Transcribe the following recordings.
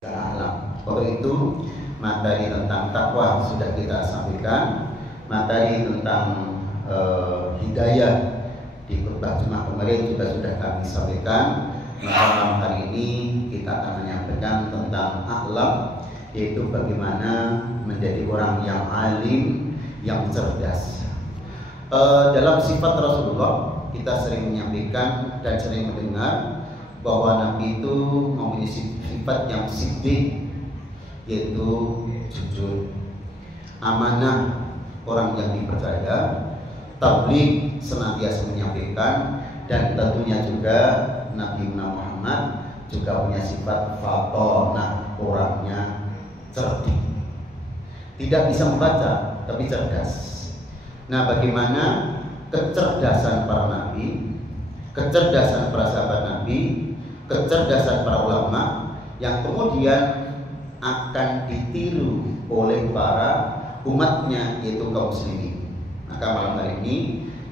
alam. Untuk itu materi tentang takwa sudah kita sampaikan, materi tentang hidayah di khutbah Jumat kemarin juga sudah kami sampaikan. Malam hari ini kita akan menyampaikan tentang akhlak, yaitu bagaimana menjadi orang yang alim, yang cerdas. Dalam sifat Rasulullah kita sering menyampaikan dan sering mendengar bahwa Nabi itu mempunyai sifat yang siddiq, yaitu jujur, amanah, orang yang dipercaya, tabligh, senantiasa menyampaikan, dan tentunya juga Nabi Muhammad juga punya sifat fatonah, orangnya cerdik, tidak bisa membaca tapi cerdas. Nah, bagaimana kecerdasan para nabi, kecerdasan para sahabat Nabi, kecerdasan para ulama yang kemudian akan ditiru oleh para umatnya, yaitu kaum muslimin. Maka malam hari ini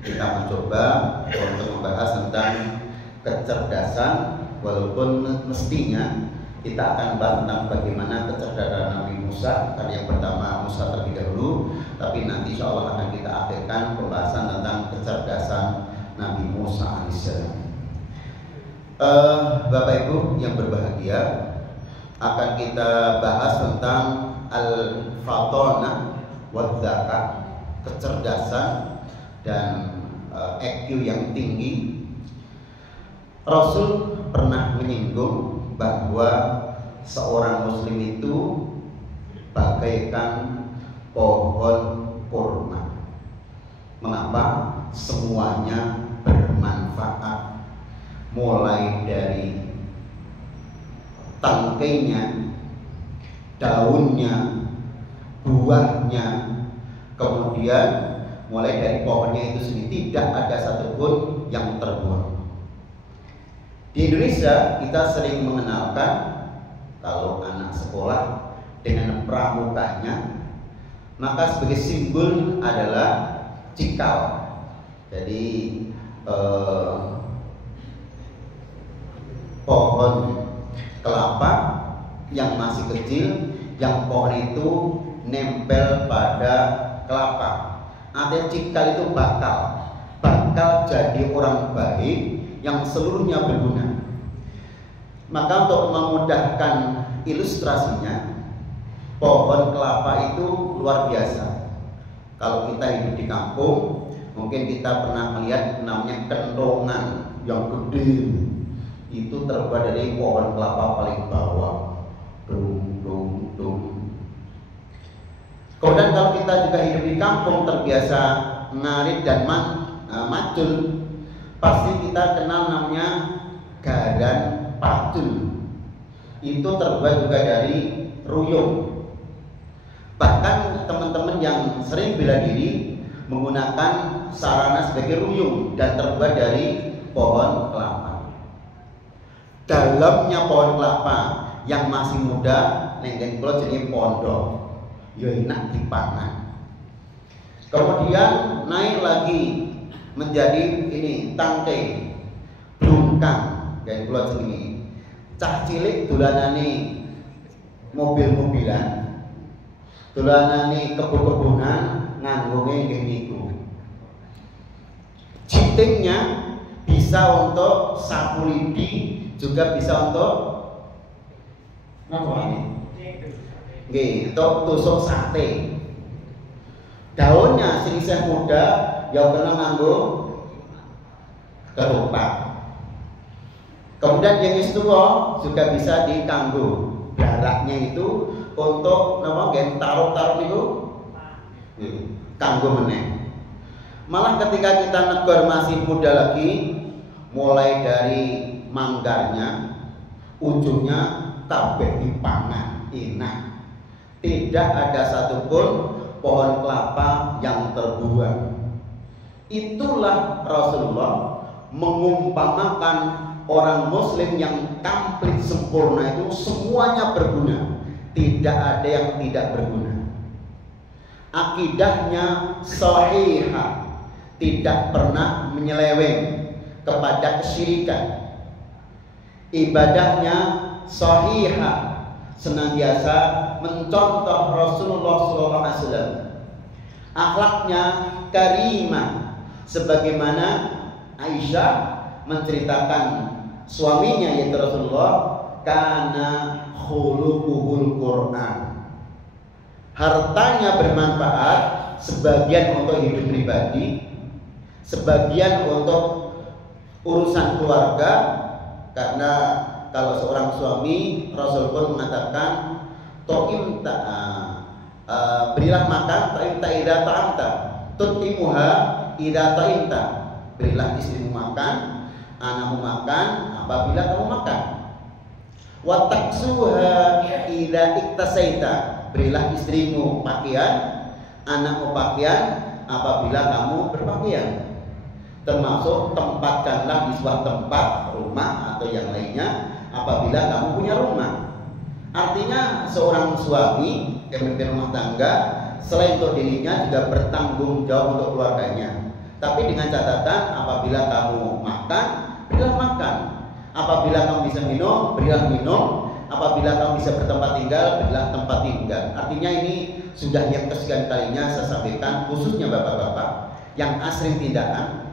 kita mencoba untuk membahas tentang kecerdasan, walaupun mestinya kita akan bahas tentang bagaimana kecerdasan Nabi Musa, karena yang pertama Musa terlebih dahulu, tapi nanti insya Allah akan kita akhirkan pembahasan tentang kecerdasan Nabi Musa alaihissalam. Bapak Ibu yang berbahagia, akan kita bahas tentang al-fatonah wadzaka, kecerdasan dan IQ yang tinggi. Rasul pernah menyinggung bahwa seorang muslim itu bagaikan pohon kurma. Mengapa? Semuanya bermanfaat, mulai dari tangkainya, daunnya, buahnya, kemudian mulai dari pohonnya itu sendiri tidak ada satupun yang terbuang. Di Indonesia kita sering mengenalkan kalau anak sekolah dengan pramukanya, maka sebagai simbol adalah cikal. Jadi pohon kelapa yang masih kecil, yang pohon itu nempel pada kelapa. Artinya cikal itu bakal jadi orang baik yang seluruhnya berguna. Maka untuk memudahkan ilustrasinya, pohon kelapa itu luar biasa. Kalau kita hidup di kampung, mungkin kita pernah melihat namanya kentongan yang gede. Itu terbuat dari pohon kelapa paling bawah. Dung. Kemudian kalau kita juga hidup di kampung, terbiasa ngarit dan macul, pasti kita kenal namanya garan pacul. Itu terbuat juga dari ruyung. Bahkan teman-teman yang sering bela diri menggunakan sarana sebagai ruyung dan terbuat dari pohon kelapa. Dalamnya pohon kelapa yang masih muda, nengken kula jenenge pondok, ya enak dipangan. Kemudian naik lagi menjadi ini tangkai, blungkang, kayak kula jenenge. Cah cilik dolanane mobil-mobilan, dolanane kebun-kebunan, nganggonge nggih niku. Citingnya bisa untuk sapu lidi, juga bisa untuk apa ini? Nggih, untuk tusuk sate. Daunnya sing isih muda ya kena nganggo kerupak. Kemudian yang wis tua juga bisa dikanggo. Baraknya itu untuk napa nggih taruh niku kanggo meneh. Malah ketika kita negor masih muda lagi, mulai dari manggarnya, ujungnya kabeh dipangan, enak. Tidak ada satupun pohon kelapa yang terbuang. Itulah Rasulullah mengumpamakan orang muslim yang komplit sempurna itu semuanya berguna, tidak ada yang tidak berguna. Akidahnya sahihah, tidak pernah menyeleweng kepada kesyirikan. Ibadahnya sahihah, senantiasa mencontoh Rasulullah SAW. Akhlaknya karimah, sebagaimana Aisyah menceritakan suaminya yaitu Rasulullah, kana khuluquhul Quran. Hartanya bermanfaat, sebagian untuk hidup pribadi, sebagian untuk urusan keluarga. Karena kalau seorang suami, Rasul pun mengatakan berilah makan ta'imta idza ta'amta tut'imuha idza ta'imta. Berilah istrimu makan, anakmu makan apabila kamu makan. Wa taksuha idza iktasaita. Berilah istrimu pakaian, anakmu pakaian apabila kamu berpakaian. Termasuk tempatkanlah di sebuah tempat, rumah atau yang lainnya apabila kamu punya rumah. Artinya seorang suami, pemimpin rumah tangga, selain untuk dirinya juga bertanggung jawab untuk keluarganya. Tapi dengan catatan, apabila kamu makan, berilah makan. Apabila kamu bisa minum, berilah minum. Apabila kamu bisa bertempat tinggal, berilah tempat tinggal. Artinya ini sudah yang kesekian kalinya saya sampaikan, khususnya bapak-bapak yang asring tindakan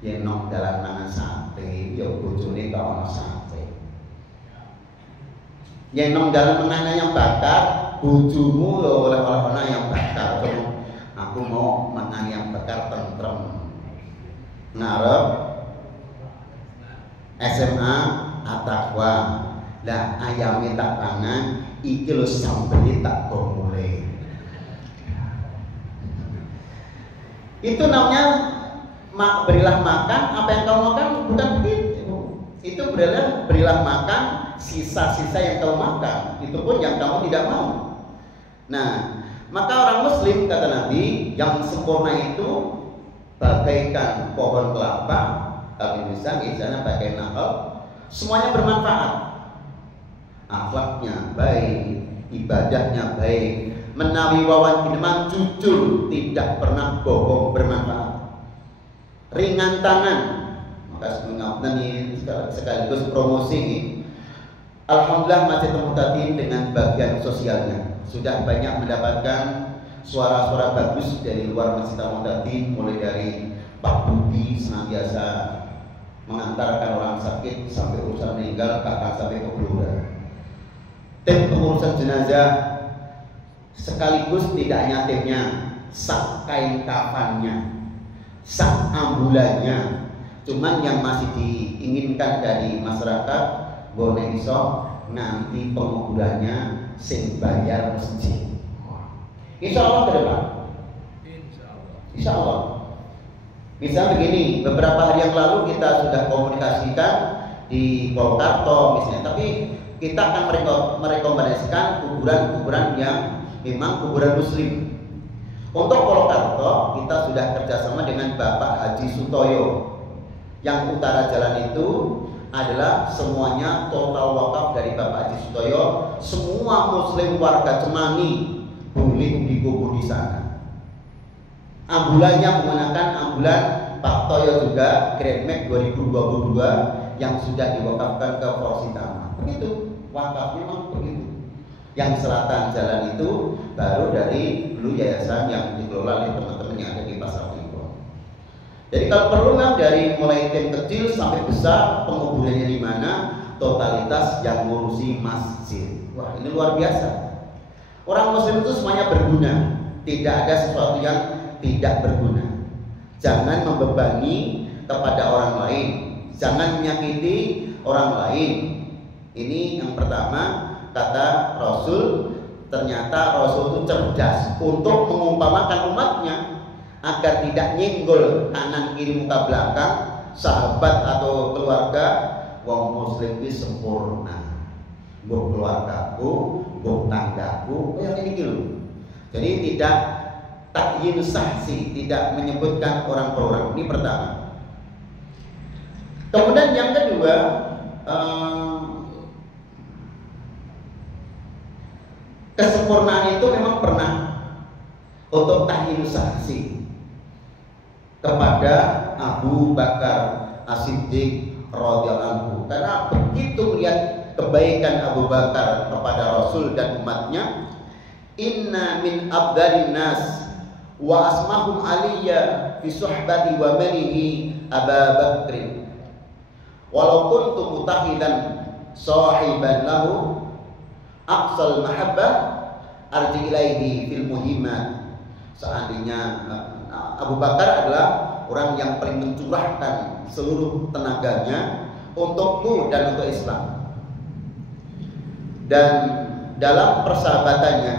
yang nong dalam mangan sate, ya bojone gak ono sate. Yang nong dalam mangan ayam bakar, bojomu oleh-oleh ana ayam bakar. Aku mau mangan ayam bakar tentrem. Ngarep SMA At-Taqwa. Lah ayame tak pangan, iki lho sambeli tak gomole. Itu namanya berilah makan apa yang kamu makan, bukan begitu. Itu berilah makan sisa-sisa yang kamu makan, itu pun yang kamu tidak mau. Nah, maka orang Muslim kata Nabi yang sempurna itu bagaikan pohon kelapa, kalau bisa misalnya bagai nakal, semuanya bermanfaat. Akhlaknya baik, ibadahnya baik, menawi wawan kineman jujur, tidak pernah bohong, bermanfaat. Ringan tangan, maka ini sekaligus promosi ini. Alhamdulillah Masjid Muhtadin dengan bagian sosialnya sudah banyak mendapatkan suara-suara bagus dari luar Masjid Muhtadin, mulai dari Pak Budi senantiasa mengantarkan orang sakit sampai urusan meninggal, bahkan sampai ke Blora. Tim pengurusan jenazah sekaligus tidak hanya timnya, sak kain kafannya, sak ambulannya. Cuman yang masih diinginkan dari masyarakat, boleh iso nanti penguburannya sing bayar masjid. Insya Allah ke depan. Insya Allah. Misal begini, beberapa hari yang lalu kita sudah komunikasikan di Polkarto misalnya, tapi kita akan merekomendasikan kuburan-kuburan yang memang kuburan Muslim. Untuk Polkarto kita sudah kerjasama dengan Bapak Haji Sutoyo. Yang utara jalan itu adalah semuanya total wakaf dari Bapak Haji Sutoyo. Semua Muslim warga Cemani boleh dikubur di sana. Ambulannya menggunakan ambulan Pak Toyo juga Grand Max 2022 yang sudah diwakafkan ke Forsitama. Begitu, wakaf memang begitu. Yang selatan jalan itu baru dari dulu yayasan yang dikelola oleh teman-teman yang ada di Pasar Minggu. Jadi kalau perlu kan dari mulai tim kecil sampai besar, penguburannya di mana, totalitas yang ngurusi masjid. Wah, ini luar biasa. Orang Muslim itu semuanya berguna, tidak ada sesuatu yang tidak berguna. Jangan membebani kepada orang lain, jangan menyakiti orang lain. Ini yang pertama, kata Rasul. Ternyata Rasul itu cerdas untuk mengumpamakan umatnya agar tidak nyenggol kanan kiri muka belakang, sahabat atau keluarga. Wong Muslim itu sempurna, buh keluargaku, buh tanggaku, yang ini gitu. Jadi tidak takyin sahsi, tidak menyebutkan orang per orang. Ini pertama. Kemudian yang kedua, kesempurnaan itu memang pernah untuk takyin sahsi kepada Abu Bakar As-Siddiq radhiyallahu anhu. Karena begitu melihat kebaikan Abu Bakar kepada Rasul dan umatnya, inna min abdalin nas wa asmahum aliyya fi suhbati wa malihi Aba Bakrin walau kuntu mutahidan sahiban lahu aqsal mahabbah arji ilaihi fil muhimmat. Seandainya Abu Bakar adalah orang yang paling mencurahkan seluruh tenaganya untukku dan untuk Islam, dan dalam persahabatannya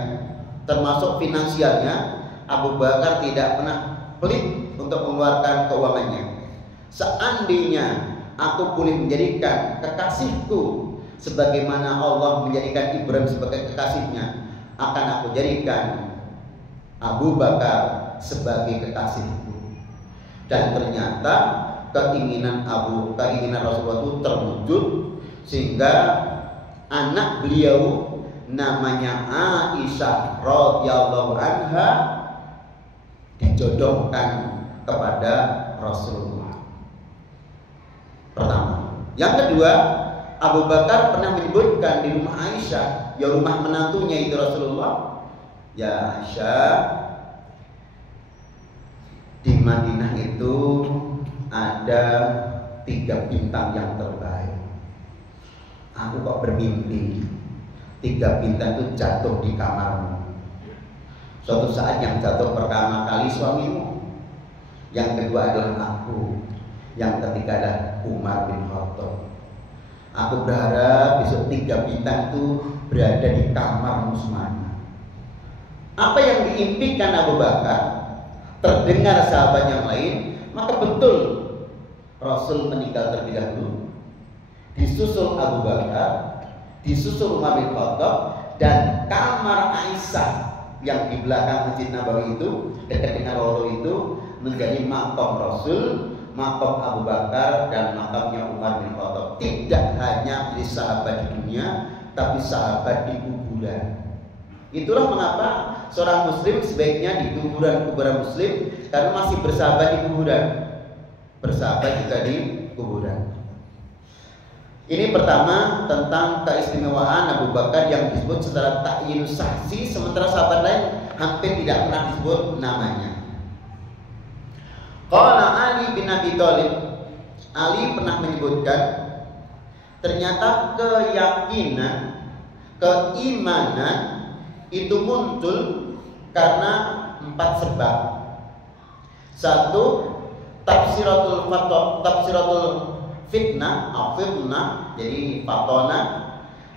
termasuk finansialnya, Abu Bakar tidak pernah pelit untuk mengeluarkan keuangannya. Seandainya aku boleh menjadikan kekasihku sebagaimana Allah menjadikan Ibrahim sebagai kekasihnya, akan aku jadikan Abu Bakar sebagai kekasihku. Dan ternyata keinginan Rasulullah itu terwujud, sehingga anak beliau namanya Aisyah radhiyallahu anha dijodohkan kepada Rasulullah. Pertama. Yang kedua, Abu Bakar pernah menyebutkan di rumah Aisyah, ya rumah menantunya itu Rasulullah, ya Aisyah, di Madinah itu ada 3 bintang yang terbaik. Aku kok bermimpi 3 bintang itu jatuh di kamarmu. Suatu saat yang jatuh pertama kali suamimu, yang kedua adalah aku, yang ketiga adalah Umar bin Khattab. Aku berharap besok 3 bintang itu berada di kamarmu semuanya. Apa yang diimpikan Abu Bakar terdengar sahabat yang lain, maka betul Rasul meninggal terlebih dahulu, disusul Abu Bakar, disusul Umar bin Khattab, dan kamar Aisyah yang di belakang Masjid Nabawi itu, dekat dengan Rasulullah itu, menjadi makam Rasul, makam Abu Bakar, dan makamnya Umar bin Khattab. Tidak hanya menjadi sahabat di dunia, tapi sahabat di kuburan. Itulah mengapa seorang muslim sebaiknya di kuburan muslim, karena masih bersahabat di kuburan, bersahabat juga di kuburan. Ini pertama tentang keistimewaan Abu Bakar yang disebut secara ta'yin saksi, sementara sahabat lain hampir tidak pernah disebut namanya. Qala Ali bin Abi Thalib, Ali pernah menyebutkan, ternyata keyakinan, keimanan itu muncul karena 4 sebab. 1. Tafsiratul fitnah, jadi fatona,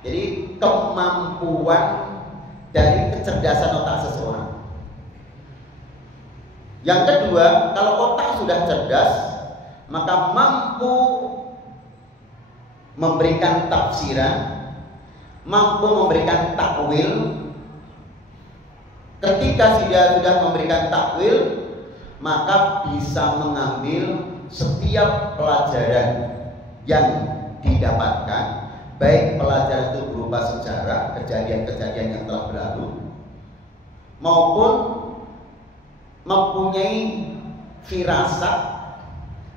jadi kemampuan dari kecerdasan otak seseorang. Yang kedua, kalau otak sudah cerdas, maka mampu memberikan tafsiran, mampu memberikan takwil. Ketika dia sudah memberikan takwil, maka bisa mengambil setiap pelajaran yang didapatkan, baik pelajaran itu berupa sejarah, kejadian-kejadian yang telah berlalu, maupun mempunyai firasat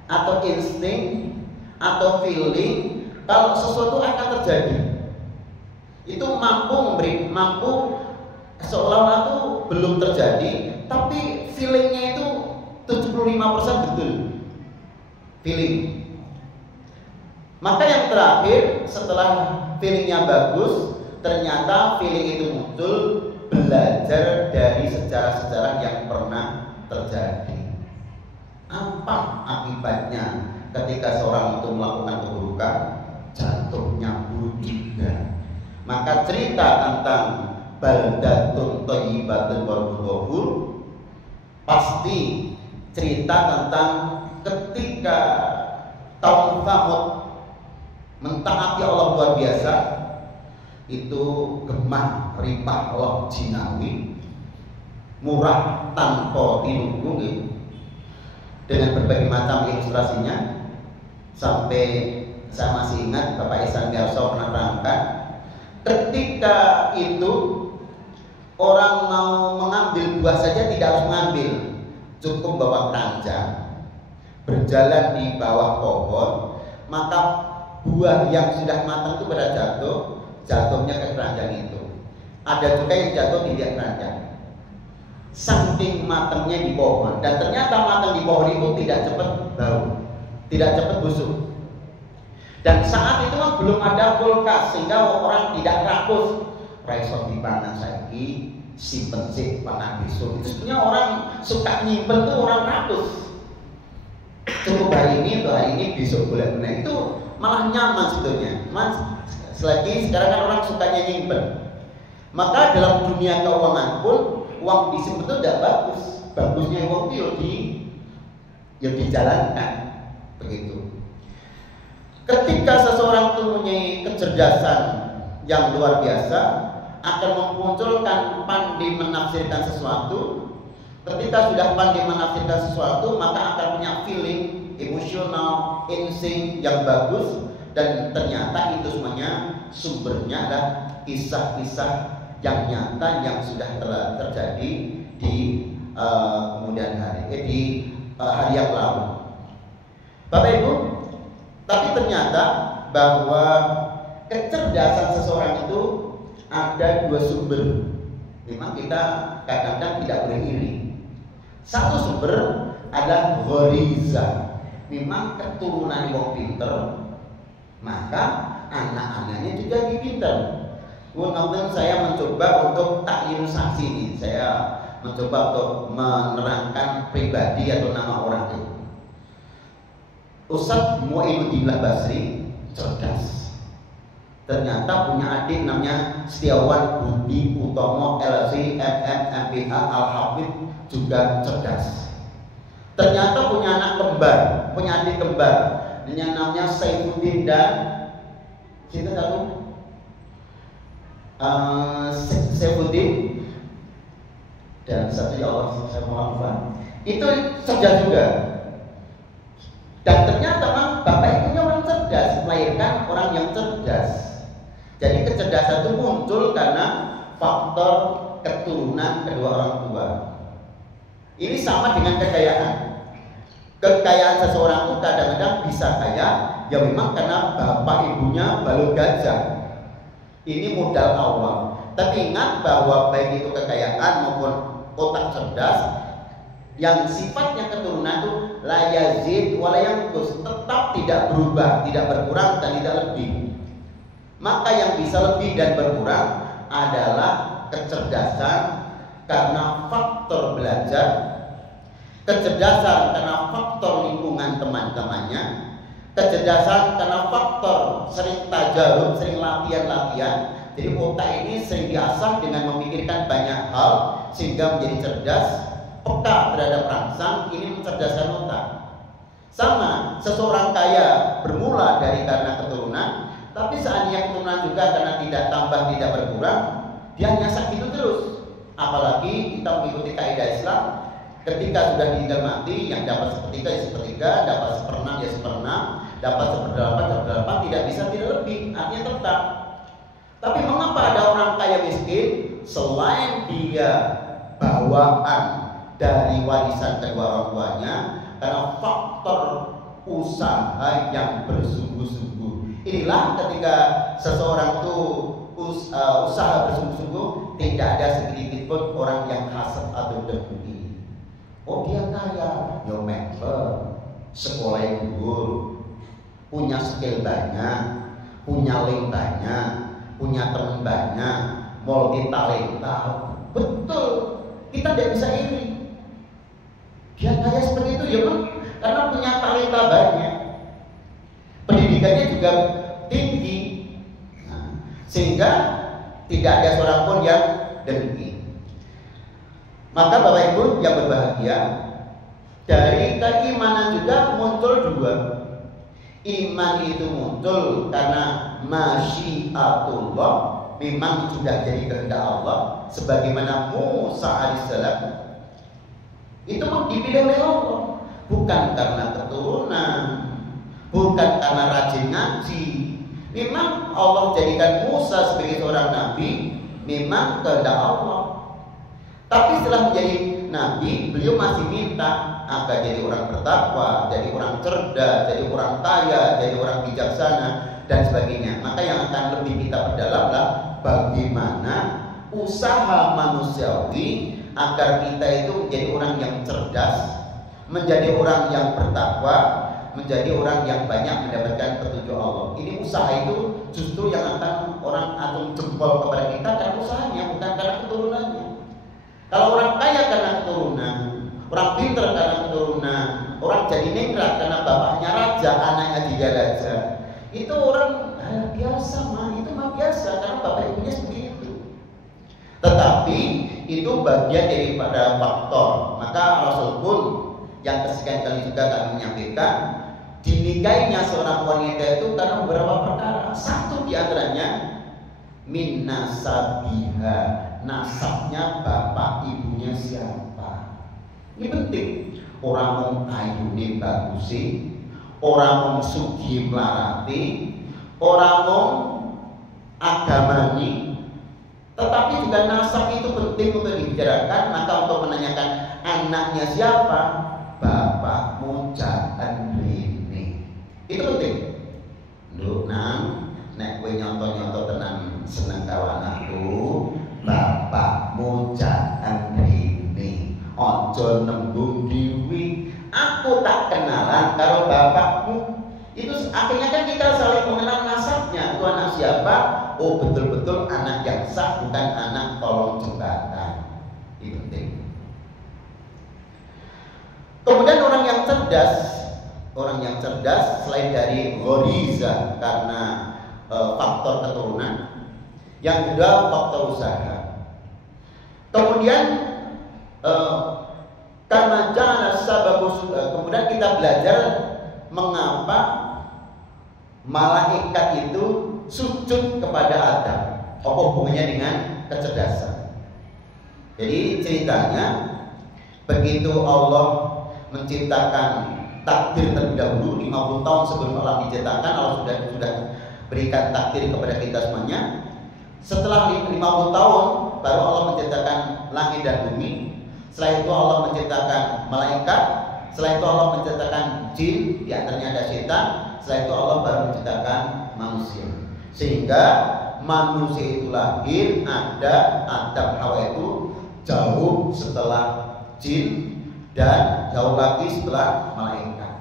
atau insting atau feeling kalau sesuatu akan terjadi. Itu mampu seolah-olah itu belum terjadi, tapi feelingnya itu 75% betul feeling. Maka yang terakhir, setelah feelingnya bagus, ternyata feeling itu muncul belajar dari sejarah-sejarah yang pernah terjadi. Apa akibatnya ketika seorang itu melakukan keburukan? Jatuhnya buruk juga. Maka cerita tentang baldatun thayyibatun wa rabbun ghafur pasti cerita tentang ketika kaum Tsamud mentaati Allah luar biasa, itu gemah ripah Allah jinawi, murah tanpa tinunggu, dengan berbagai macam ilustrasinya. Sampai saya masih ingat Bapak Ihsan Miarso pernah terangkan, ketika itu orang mau mengambil buah saja tidak harus mengambil, cukup bawa keranjang, berjalan di bawah pohon, maka buah yang sudah matang itu pada jatuhnya ke keranjang itu. ada juga yang jatuh di keranjang. Saking matangnya di pohon, dan ternyata matang di pohon itu tidak cepat bau, tidak cepat busuk. Dan saat itu kan belum ada kulkas sehingga orang tidak rakus. Raiso dipangan saiki, simpen sih pangan besok. Itu sebenarnya orang suka nyimpen tuh orang rakus. Cukup hari ini atau hari ini besok boleh itu malah nyaman sebetulnya. Mas, selagi sekarang kan orang sukanya nyimpen. Maka dalam dunia keuangan pun uang disimpan itu tidak bagus. Bagusnya uang itu dijalankan begitu. Ketika seseorang itu mempunyai kecerdasan yang luar biasa, akan memunculkan pandai menafsirkan sesuatu. Ketika sudah pandai menafsirkan sesuatu, maka akan punya feeling, emosional, insting yang bagus. Dan ternyata itu semuanya sumbernya adalah kisah-kisah yang nyata yang sudah telah terjadi di kemudian hari, di hari yang lalu. Bapak Ibu, tapi ternyata bahwa kecerdasan seseorang itu ada dua sumber. Memang kita kadang-kadang tidak boleh iri. Satu sumber adalah ghoriza. Memang keturunan wong pinter, maka anak-anaknya juga dipinter. Kemudian saya mencoba untuk takyun saksi ini. Saya mencoba untuk menerangkan pribadi atau nama orang itu. Ustadz Mu'inuddin Basri cerdas. Ternyata punya adik namanya Setiawan Budi Utomo LC MM MPH Al-Hafidh juga cerdas. Ternyata punya anak kembar, punya adik kembar yang namanya Saifuddin dan kita tahu Saifuddin dan satu ya Allah saya mohon maaf itu cerdas juga. Dan ternyata bapak ibunya orang cerdas, melahirkan orang yang cerdas. Jadi kecerdasan itu muncul karena faktor keturunan kedua orang tua. Ini sama dengan kekayaan. Kekayaan seseorang itu kadang-kadang bisa kaya, ya memang karena bapak ibunya balung gajah. Ini modal awal. Tapi ingat bahwa baik itu kekayaan maupun otak cerdas, yang sifatnya keturunan itu la yazid wa la yanqus, tetap tidak berubah, tidak berkurang dan tidak lebih. Maka yang bisa lebih dan berkurang adalah kecerdasan karena faktor belajar, kecerdasan karena faktor lingkungan teman-temannya, kecerdasan karena faktor sering tajarub, sering latihan-latihan. Jadi otak ini sering diasah dengan memikirkan banyak hal sehingga menjadi cerdas, peka terhadap rangsang. Ini mencerdaskan otak. Sama, seseorang kaya bermula dari karena keturunan, tapi seandainya keturunan juga karena tidak tambah tidak berkurang, dia hanya segitu terus. Apalagi kita mengikuti kaidah Islam, ketika sudah ditinggal mati, yang dapat sepertiga ya sepertiga, dapat seperenam ya seperenam, dapat seperdelapan tidak bisa tidak lebih, artinya tetap. Tapi mengapa ada orang kaya miskin? Selain dia bawaan dari warisan kedua orang tuanya, karena faktor usaha yang bersungguh-sungguh. Inilah ketika seseorang itu usaha bersungguh-sungguh, tidak ada sedikit pun orang yang hasad atau dengki. Oh dia kaya, yo member, sekolah yang dhuwur, punya skill banyak, punya link banyak, punya teman banyak, multi talenta. Betul, kita tidak bisa iri. Dia kaya seperti itu ya kan, karena punya talenta banyak, pendidikannya juga tinggi, sehingga tidak ada seorang pun yang dengki. Maka Bapak Ibu yang berbahagia, dari keimanan juga muncul dua. Iman itu muncul karena masyiatullah, memang sudah jadi kehendak Allah. Sebagaimana Musa alaihissalam itu dipilih oleh Allah, bukan karena keturunan, bukan karena rajin ngaji. Memang Allah jadikan Musa sebagai seorang nabi, memang kehendak Allah. Tapi setelah menjadi nabi, beliau masih minta agar jadi orang bertakwa, jadi orang cerdas, jadi orang kaya, jadi orang bijaksana dan sebagainya. Maka yang akan lebih kita perdalamlah bagaimana usaha manusiawi agar kita itu menjadi orang yang cerdas, menjadi orang yang bertakwa, menjadi orang yang banyak mendapatkan petunjuk Allah. Ini usaha itu justru yang akan orang acung jempol kepada kita karena usahanya, bukan karena keturunannya. Kalau orang kaya karena keturunan, orang pintar karena keturunan, orang jadi ningrat karena bapaknya raja, anaknya juga raja, itu orang biasa mah, itu mah biasa karena bapak ibunya seperti itu. Tetapi itu bagian daripada faktor. Maka Rasul pun yang kesekian kali juga kami menyampaikan, dinikahinya seorang wanita itu karena beberapa perkara. Satu di antaranya min nasabiha, nasabnya bapak ibunya siapa. Ini penting. Orang mau ayune bagusi, orang mau sugih melarati, orang mau agamani, tetapi juga nasab itu penting untuk dibicarakan. Maka untuk menanyakan anaknya siapa, bapakmu jangan rene, itu penting. Lu nang nek kowe nyonto-nyonto tenan seneng karo anakku, bapakmu jangan rene, ojo nembung diwi aku tak kenalan karo bapakmu. Itu akhirnya kan kita saling mengenal nasabnya, itu anak siapa. Oh betul-betul anak yang sah, bukan anak kolong jembatan. Itu penting. Kemudian orang yang cerdas selain dari ghoriza karena faktor keturunan, yang kedua faktor usaha. Kemudian karena jana sababus, kemudian kita belajar mengapa malaikat itu sujud kepada Adam. Apa hubungannya dengan kecerdasan? Jadi ceritanya begitu Allah menciptakan takdir terlebih dahulu 50 tahun sebelum Allah diciptakan, Allah sudah berikan takdir kepada kita semuanya. Setelah 50 tahun baru Allah menciptakan langit dan bumi. Setelah itu Allah menciptakan malaikat. Setelah itu Allah menciptakan jin, di antaranya ada setan. Setelah itu Allah baru menciptakan manusia. Sehingga manusia itu lahir, ada Adam Hawa itu jauh setelah jin dan jauh lagi setelah malaikat.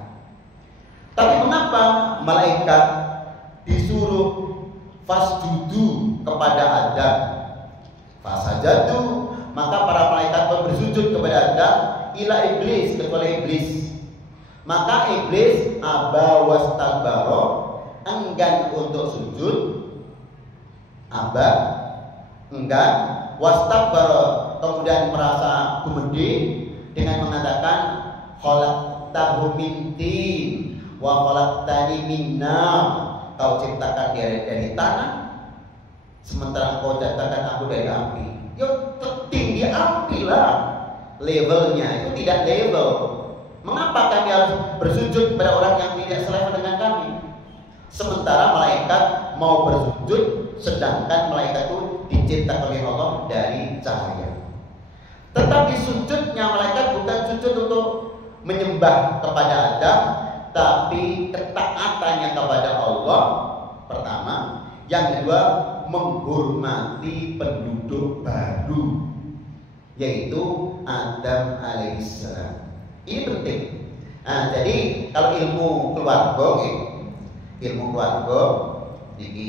Tapi mengapa malaikat disuruh fasjudu kepada Adam? Fasajadu, maka para malaikat pun bersujud kepada Adam, ila iblis, kecuali iblis. Maka iblis aba wastakbaro, enggan untuk sujud, aba, enggan, wastakbaro, kemudian merasa gumedi dengan mengatakan khalaqtahu min tin wa khalaqtani min nar, kau ciptakan dia dari tanah sementara kau ciptakan aku dari api. Yo, tinggi api lah levelnya, itu tidak level. Mengapa kami harus bersujud kepada orang yang tidak selevel dengan kami? Sementara malaikat mau bersujud, sedangkan malaikat itu diciptakan oleh Allah dari cahaya. Tetapi sujudnya malaikat bukan sujud untuk menyembah kepada Adam, tapi ketaatannya kepada Allah pertama. Yang kedua, menghormati penduduk baru, yaitu Adam alaihissalam. Ini penting. Nah, jadi kalau ilmu keluarga, ini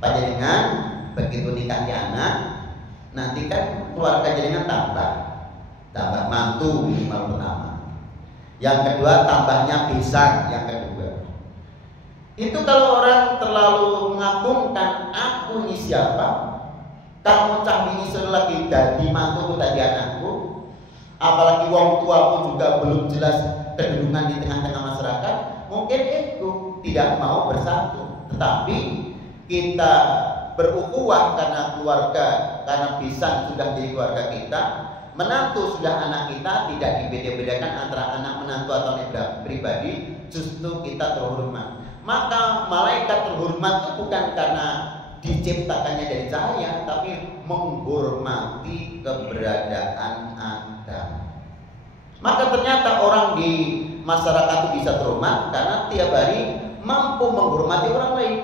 panjenengan begitu nikahnya anak, nanti kan keluarga jenengan tambah mantu minimal pertama. Yang kedua tambahnya pisang yang kedua. Itu kalau orang terlalu mengagungkan aku ini siapa, kamu cah ini sudah lagi jadi mantuku tadi anakku, apalagi wong tuaku juga belum jelas kedudukan di tengah-tengah masyarakat, mungkin itu tidak mau bersatu. Tetapi kita berukhuwah karena keluarga, karena pisang sudah jadi keluarga kita, menantu sudah anak kita, tidak dibeda-bedakan antara anak menantu atau pribadi, justru kita terhormat. Maka malaikat terhormat itu bukan karena diciptakannya dari cahaya, tapi menghormati keberadaan Adam. Maka ternyata orang di masyarakat itu bisa terhormat karena tiap hari mampu menghormati orang lain.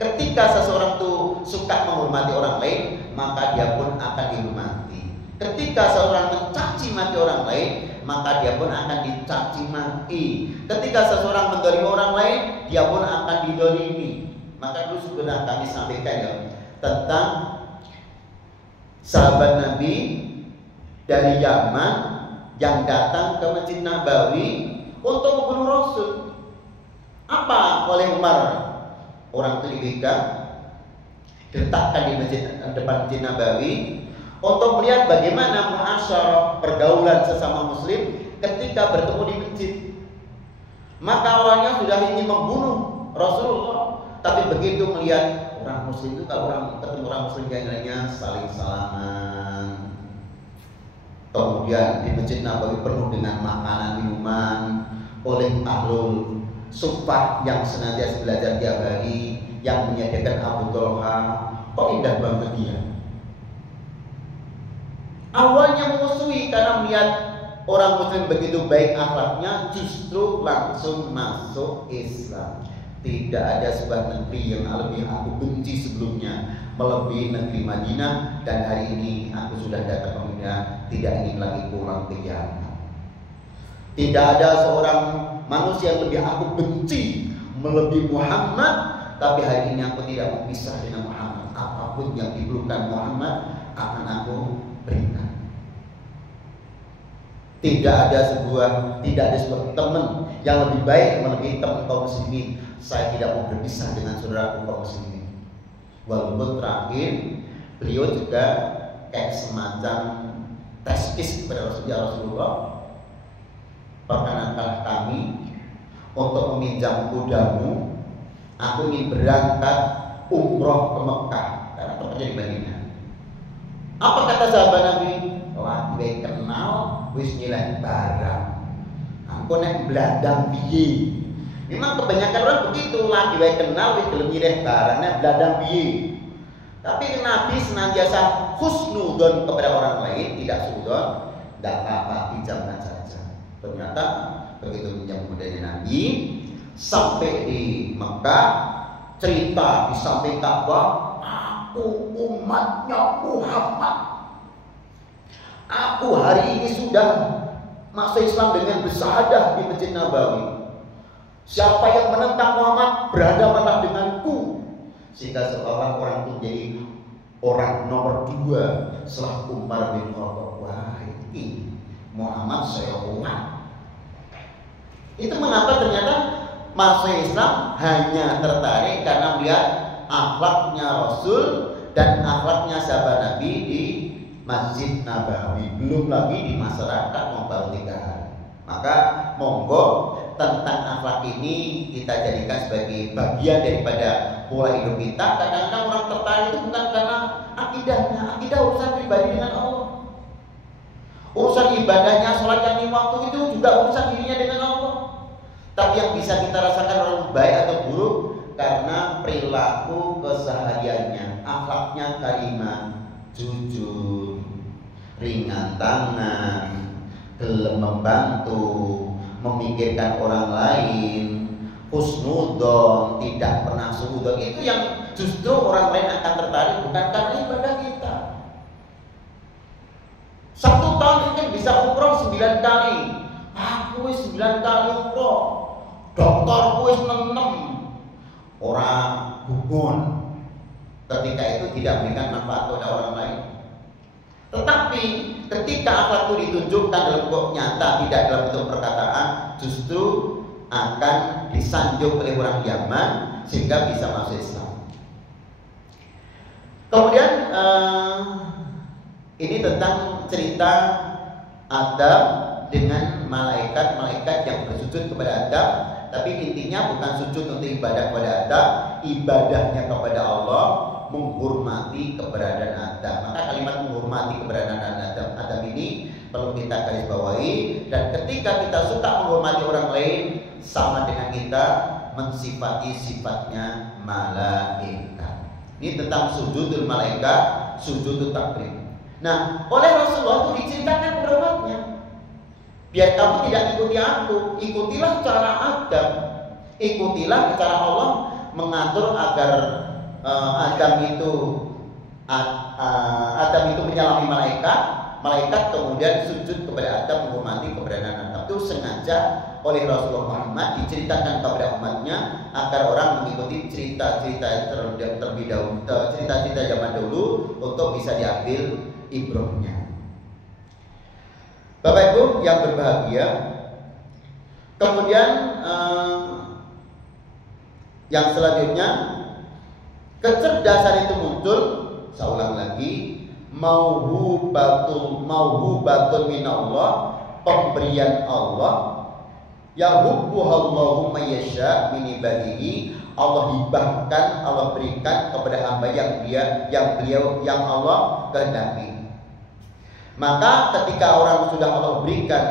Ketika seseorang itu suka menghormati orang lain, maka dia pun akan dihormati. Ketika seseorang mencaci maki orang lain, maka dia pun akan dicaci maki. Ketika seseorang mendolimi orang lain, dia pun akan didolimi. Maka dulu sudah kami sampaikan ya tentang sahabat Nabi dari Yaman yang datang ke Masjid Nabawi untuk membunuh Rasul. Apa oleh Umar? Orang itu dipegang, diletakkan di depan Masjid Nabawi untuk melihat bagaimana muasyarah pergaulan sesama muslim ketika bertemu di masjid. Maka awalnya sudah ingin membunuh Rasulullah, tapi begitu melihat orang muslim itu, kalau ketemu orang muslim yang lainnya saling salaman. Kemudian di Masjid Nabawi penuh dengan makanan minuman oleh ahlul suffah yang senantiasa belajar tiap hari, yang menyediakan Abu Thalha. Kok indah banget dia. Awalnya memusuhi karena melihat orang muslim begitu baik akhlaknya, justru langsung masuk Islam. Tidak ada sebuah negeri yang lebih aku benci sebelumnya melebihi negeri Madinah, dan hari ini aku sudah datang ke Madinah, tidak ingin lagi pulang ke Yaman. Tidak ada seorang manusia yang lebih aku benci melebihi Muhammad, tapi hari ini aku tidak mau pisah dengan Muhammad. Apapun yang diberikan Muhammad akan aku berikan. Tidak ada sebuah teman yang lebih baik melebihi teman kaum muslimin. Saya tidak mau berpisah dengan saudaraku kaum muslimin. Walaupun terakhir beliau juga kayak semacam teskis kepada Rasulullah, perkenankanlah kami untuk meminjam kudamu. Aku ingin berangkat umroh ke Mekah karena tempatnya di Madinah. Apa kata sahabat Nabi? Lagi kenal wis nilai barang. Aku nek bladang piye? Memang kebanyakan orang begitu, lagi kenal wis gelem nilai barang, nek bladang piye. Tapi Nabi senantiasa husnudon kepada orang lain, tidak sudon. Tidak apa-apa, pinjamkan saja. Ternyata begitu pinjam kudanya Nabi, sampai di Mekah, cerita di samping Ka'bah, aku umatnya Muhammad. Aku hari ini sudah masuk Islam dengan bersyahadah di Masjid Nabawi. Siapa yang menentang Muhammad berhadapanlah denganku. Sehingga seolah orang itu menjadi orang nomor 2 setelah Umar bin Khattab. Wah, ini Muhammad saya umat. Itu mengapa ternyata masuk Islam hanya tertarik karena melihat akhlaknya Rasul dan akhlaknya sahabat Nabi di Masjid Nabawi, belum lagi di masyarakat mau baru 3 hari. Maka monggo tentang akhlak ini kita jadikan sebagai bagian daripada pola hidup kita. Kadang-kadang orang tertarik itu bukan karena akidahnya, akidah urusan pribadi dengan Allah. Urusan ibadahnya, sholat yang 5 waktu itu juga urusan dirinya dengan Allah. Tapi yang bisa kita rasakan orang baik atau buruk karena perilaku kesehariannya, akhlaknya karimah, jujur, ringan tangan, gelem membantu, memikirkan orang lain, husnudon, tidak pernah suudon. Itu yang justru orang lain akan tertarik, bukan karena ibadah kita. 1 tahun ini bisa umroh 9 kali. Aku 9 kali umroh. Dokter wis 6. Orang gugun. Ketika itu tidak memberikan manfaat kepada orang lain. Tetapi ketika akhlak itu ditunjukkan dalam bentuk nyata, tidak dalam bentuk perkataan, justru akan disanjung oleh orang Yaman sehingga bisa masuk Islam. Kemudian ini tentang cerita Adam dengan malaikat yang bersujud kepada Adam. Tapi intinya bukan sujud untuk ibadah kepada Adam, ibadahnya kepada Allah, menghormati keberadaan Adam. Maka kalimat menghormati keberadaan Adam ini perlu kita garis bawahi. Dan ketika kita suka menghormati orang lain, sama dengan kita mensifati sifatnya malaikat. Ini tentang sujudul malaikat, sujudul takrim. Nah, oleh Rasulullah itu diceritakan kepada umatnya, biar kamu tidak ikuti aku, ikutilah cara Adam, ikutilah cara Allah mengatur agar Adam itu menyalami malaikat kemudian sujud kepada Adam, menghormati keberadaan Adam. Itu sengaja oleh Rasulullah Muhammad diceritakan kepada umatnya agar orang mengikuti cerita-cerita terlebih dahulu, cerita-cerita zaman dulu untuk bisa diambil ibrahnya. Bapak Ibu yang berbahagia, kemudian yang selanjutnya, kecerdasan itu muncul, saya ulang lagi, mauhubatun minallah, pemberian Allah, yahubbuhallahu mayyasha min ibadihi, Allah hibahkan, Allah berikan kepada hamba yang Allah kehendaki. Maka ketika orang sudah Allah berikan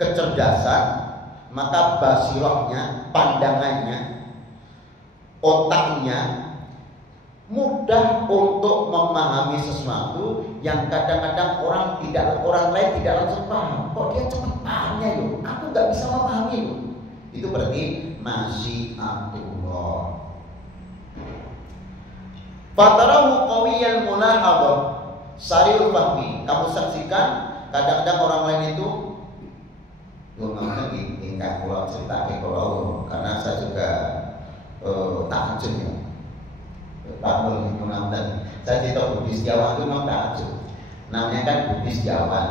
kecerdasan, maka basirahnya, pandangannya, otaknya mudah untuk memahami sesuatu yang kadang-kadang orang lain tidak langsung paham. Kok dia cepat pahamnya loh? Aku nggak bisa memahami loh. Itu berarti masyiatullah. Fatarahu qawiyal mulahadhah sariul fahmi. Kamu saksikan kadang-kadang orang lain itu ingkang kula critake kula, karena saya juga tahajud ya. Pak Muhammad, saya cerita Budi Setiawan itu memang tahajud. Namanya kan Budi Setiawan,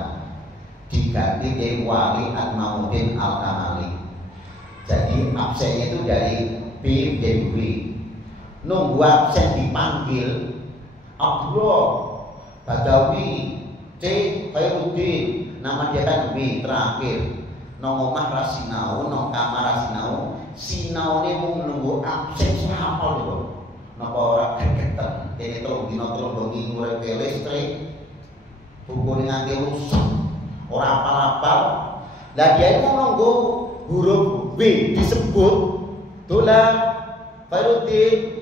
diganti dari Wali Atmauddin Al-Kamali. Jadi absennya itu dari B menjadi W. Nunggu absen dipanggil Abdullah Badawi C Khairuddin, nama dia kan W terakhir. Nong omah rasinau, nong kamar rasinau, sinau ini mau menunggu absen siapa dulu. Napa orang gregetan, ini telung dino telung bengi ngurep listrik, buku ini nganti rusak, orang apal-apal. Lah dia itu nunggu huruf B disebut, dolah Khairuddin,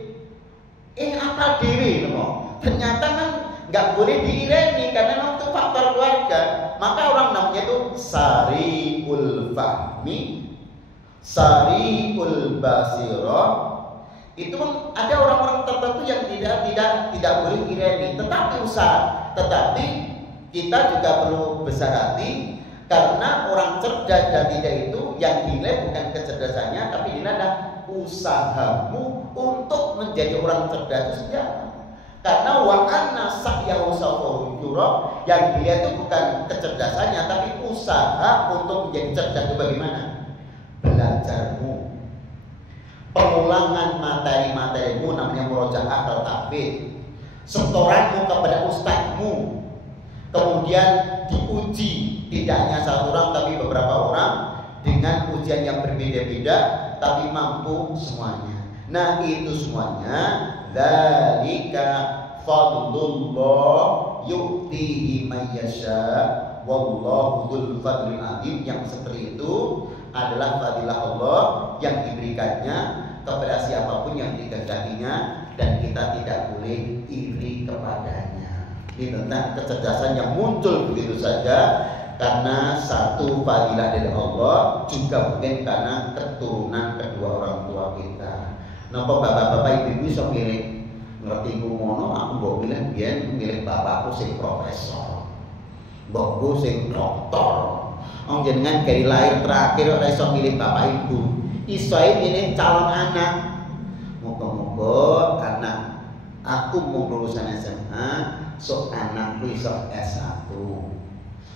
apal dewi loh. Ternyata kan nggak boleh diireni karena itu faktor keluarga. Maka orang namanya itu sariul fahmi, sariul basirah. Itu ada orang-orang tertentu yang tidak boleh ireni, tetapi kita juga perlu besar hati, karena orang cerdas dan tidak itu yang dinilai bukan kecerdasannya, tapi dinilai adalah usahamu untuk menjadi orang cerdas itu saja. Karena wa anna sa'yahu sawfa yura, yang dilihat itu bukan kecerdasannya tapi usaha untuk menjadi cerdas itu bagaimana? Belajarmu, pengulangan materi-materimu, namanya murojaah atau tahfidz, setoranmu kepada ustadzmu, kemudian diuji, tidak hanya satu orang tapi beberapa orang dengan ujian yang berbeda-beda tapi mampu semuanya. Nah itu semuanya dzalika fadlullah yu'tihi may yasha wallahu dzul fadlil azim. Yang seperti itu adalah fadilah Allah yang diberikannya kepada siapapun yang dikehendakinya, dan kita tidak boleh iri kepadanya. Ini tentang kecerdasan yang muncul begitu saja karena satu fadilah dari Allah, juga mungkin karena keturunan kedua orang tua kita. Napa bapak-bapak ibu-ibu iso milih ngerti ngono, aku mbok milih biyen milih bapakku sing profesor, mbokku sing doktor. Wong jenengan dari lahir terakhir ora iso milih bapak ibu, iso milih calon anak. Moga-moga karena aku mau lulusan SMA, sok anakku iso S1.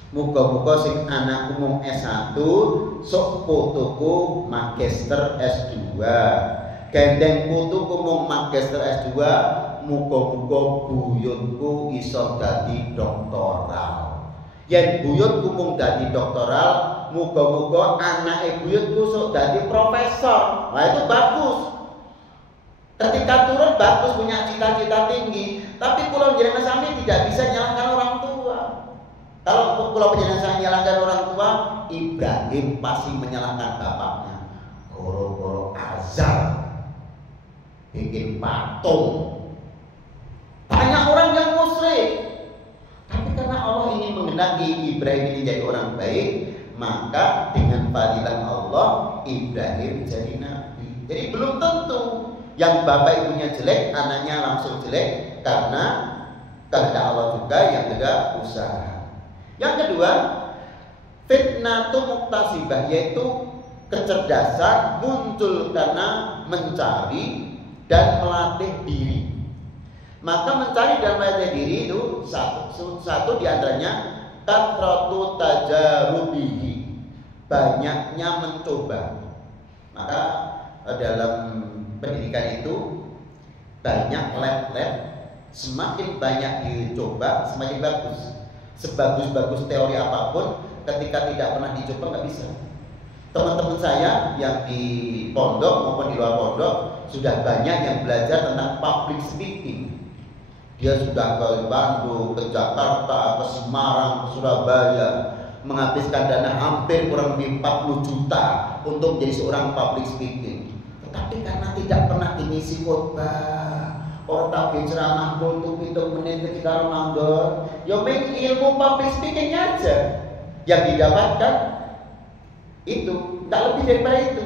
Moga-moga sing anakku mau S1, sok putuku magister S2. Gendeng putuku mau magister S2, muga-muga buyutku iso dadi doktoral. Yen buyutku mung dadi doktoral, muga-muga anake buyutku sok dadi profesor. Nah itu bagus. Ketika turun bagus, punya cita-cita tinggi. Tapi kalau jenengan sami tidak bisa nyalahkan orang tua. Kalau jenengan nyalahkan orang tua, Ibrahim pasti menyalahkan bapaknya. Goro-goro azab, bikin patung. Banyak orang yang musyrik, tapi karena Allah ingin menghendaki Ibrahim ini jadi orang baik, maka dengan fadilah Allah Ibrahim jadi nabi. Jadi belum tentu Yang bapak ibunya jelek, anaknya langsung jelek karena kehendak Allah juga. Yang kedua, usaha. Yang kedua, fitnatu muktasibah, yaitu kecerdasan muncul karena mencari dan melatih diri. Maka mencari dan melatih diri itu satu diantaranya kathratu tajarubihi, banyaknya mencoba. Maka dalam pendidikan itu banyak lab-lab, semakin banyak dicoba semakin bagus. Sebagus-bagus teori apapun, ketika tidak pernah dicoba nggak bisa. Teman-teman saya yang di pondok maupun di luar pondok sudah banyak yang belajar tentang public speaking. Dia sudah ke Bandung, ke Jakarta, ke Semarang, ke Surabaya, menghabiskan dana hampir kurang lebih 40 juta untuk menjadi seorang public speaking. Tetapi karena tidak pernah diisi khotbah, otak ceramah untuk menit ketika Ramadan, ya main ilmu public speakingnya aja yang didapatkan itu, tak lebih daripada itu.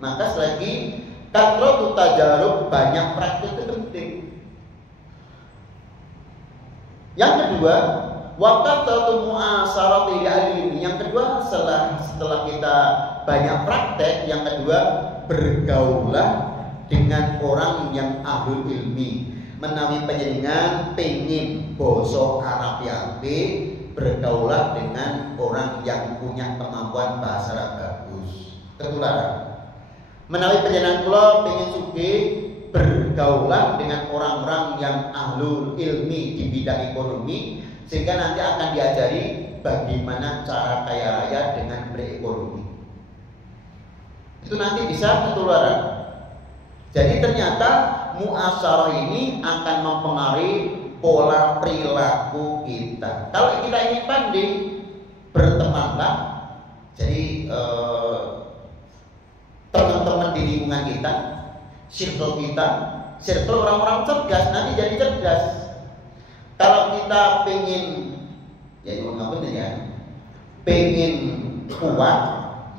Maka selagi kathratu tajarub, banyak praktik itu penting. Yang kedua, waqatu mu'asarati ilmi. Yang kedua, setelah kita banyak praktek, yang kedua, bergaulah dengan orang yang ahlul ilmi. Menawi penjenengan pengin basa Arab yang bergaulah dengan orang yang punya kemampuan bahasa Arab bagus. Ketularan. Menawi panjenengan kula pengin sugih, bergaulah dengan orang-orang yang ahlul ilmi di bidang ekonomi, sehingga nanti akan diajari bagaimana cara kaya raya dengan berekonomi. Itu nanti bisa ketularan. Jadi ternyata muasyarah ini akan mempengaruhi pola perilaku kita. Kalau kita ingin pandai, bertemanlah. Jadi teman-teman di lingkungan kita, circle kita, circle orang-orang cerdas, nanti jadi cerdas. Kalau kita pengen, ya pengen kuat,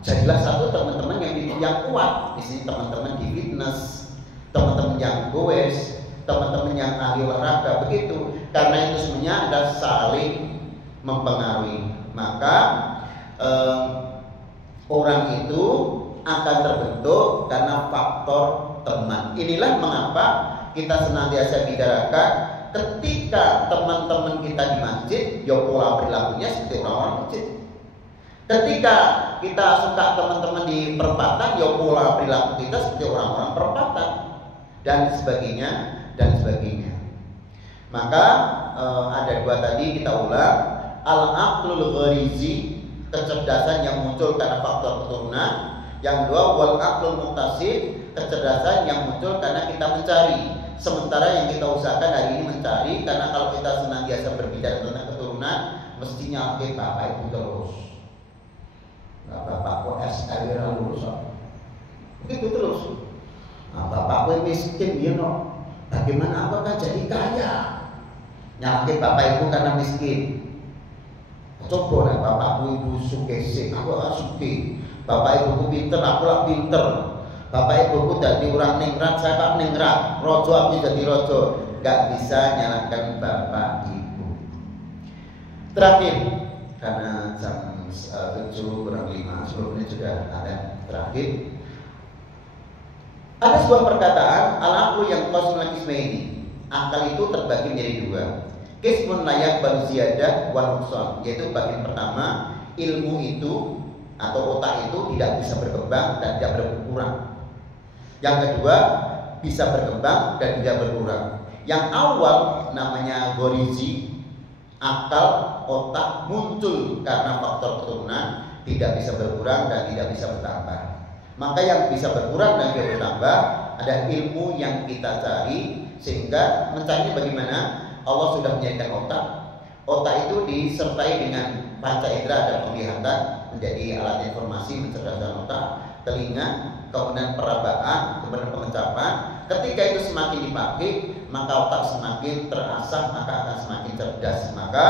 jadilah satu teman-teman yang kuat. Di sini teman-teman di fitness, teman-teman yang goes, teman-teman yang ahli olahraga, begitu. Karena itu semuanya adalah saling mempengaruhi. Maka orang itu akan terbentuk karena faktor teman. Inilah mengapa kita senantiasa bicarakan ketika teman-teman kita di masjid, ya pola perilakunya seperti orang-orang masjid. Ketika kita suka teman-teman di perempatan, ya pola perilaku kita seperti orang-orang perempatan, dan sebagainya dan sebagainya. Maka ada dua tadi kita ulang. Al-aqlul gharizi, kecerdasan yang muncul karena faktor keturunan. Yang kedua, wal aqlul muktasib, kecerdasan yang muncul karena kita mencari. Sementara yang kita usahakan hari ini mencari, karena kalau kita senantiasa berbicara tentang keturunan, mestinya bapak ibu terus. Bapak kok SKW lulus, begitu terus. Nah, bapak miskin, bagaimana apakah jadi kaya? Nyalahin bapak ibu karena miskin. Coba lah bapak ibu sukses, aku akan sukses. Bapak ibuku pinter, aku lah pinter. Bapak ibuku jadi orang ningrat, saya pak ningrat. Rojo, aku jadi rojo. Gak bisa nyalakan bapak ibu. Terakhir, karena jam 7:05, sebelumnya sudah ada terakhir. Ada sebuah perkataan, al-aqlu yang qasmul qismaini. Akal itu terbagi menjadi dua. Qismun layak baru ziyadah wa nuqsan, yaitu bagian pertama, ilmu itu atau otak itu tidak bisa berkembang dan tidak berkurang. Yang kedua, bisa berkembang dan tidak berkurang. Yang awal namanya gorizi, akal, otak muncul karena faktor keturunan, tidak bisa berkurang dan tidak bisa bertambah. Maka yang bisa berkurang dan tidak bertambah ada ilmu yang kita cari, sehingga mencarinya bagaimana? Allah sudah menjadikan otak. Otak itu disertai dengan panca indera dan penglihatan, menjadi alat informasi mencerdaskan otak, telinga, kemudian perabaan, kemudian pengecapan. Ketika itu semakin dipakai, maka otak semakin terasah, maka akan semakin cerdas. Maka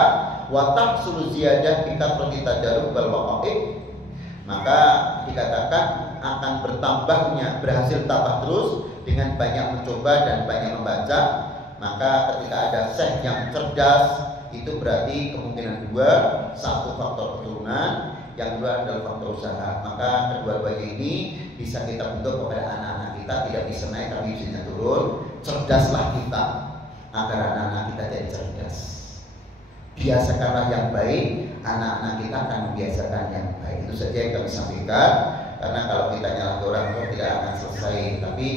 watak sulu ziyadah bikathrati tajarub wal waqa'i, maka dikatakan akan bertambahnya, berhasil tambah terus dengan banyak mencoba dan banyak membaca. Maka ketika ada syekh yang cerdas, itu berarti kemungkinan dua, satu faktor keturunan, yang dua adalah faktor usaha. Maka kedua-duanya ini bisa kita bentuk kepada anak-anak kita, tidak bisa naik tapi bisa turun. Cerdaslah kita agar anak-anak kita jadi cerdas. Biasakanlah yang baik, anak-anak kita akan membiasakan yang baik. Itu saja yang kami sampaikan. Karena kalau kita nyalakan orang tua tidak akan selesai. Tapi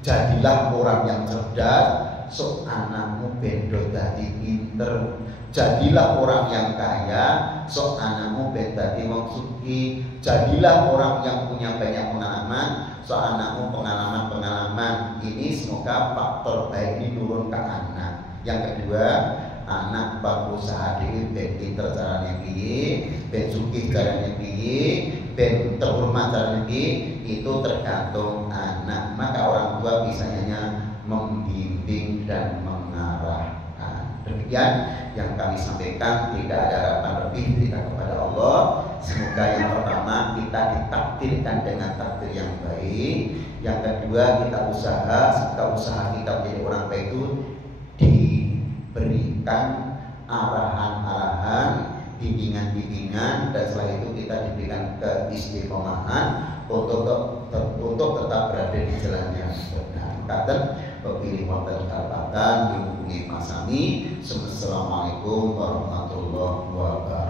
jadilah orang yang cerdas, so anakmu bendo dadi pinter. Jadilah orang yang kaya, so anakmu ben dadi wong sugih. Jadilah orang yang punya banyak pengalaman, so anakmu pengalaman-pengalaman. Ini semoga faktor baik ini turun ke anak. Yang kedua, anak berusaha dhewe ben pinter carane piye, ben sugih carane piye, ben terhormat carane piye, itu tergantung anak. Maka orang tua bisanya membimbing dan mengarahkan. Demikian yang kami sampaikan, tidak ada harapan lebih kita kepada Allah. Semoga yang pertama kita ditakdirkan dengan takdir yang baik. Yang kedua kita usaha, semoga usaha kita menjadi orang baik itu diberikan arahan-arahan, bimbingan-bimbingan, dan setelah itu kita diberikan keistiqomahan untuk tetap berada di jalan yang benar. Katen pilih wonten kalpatan dihubungi Mas Ami. Assalamualaikum warahmatullahi wabarakatuh.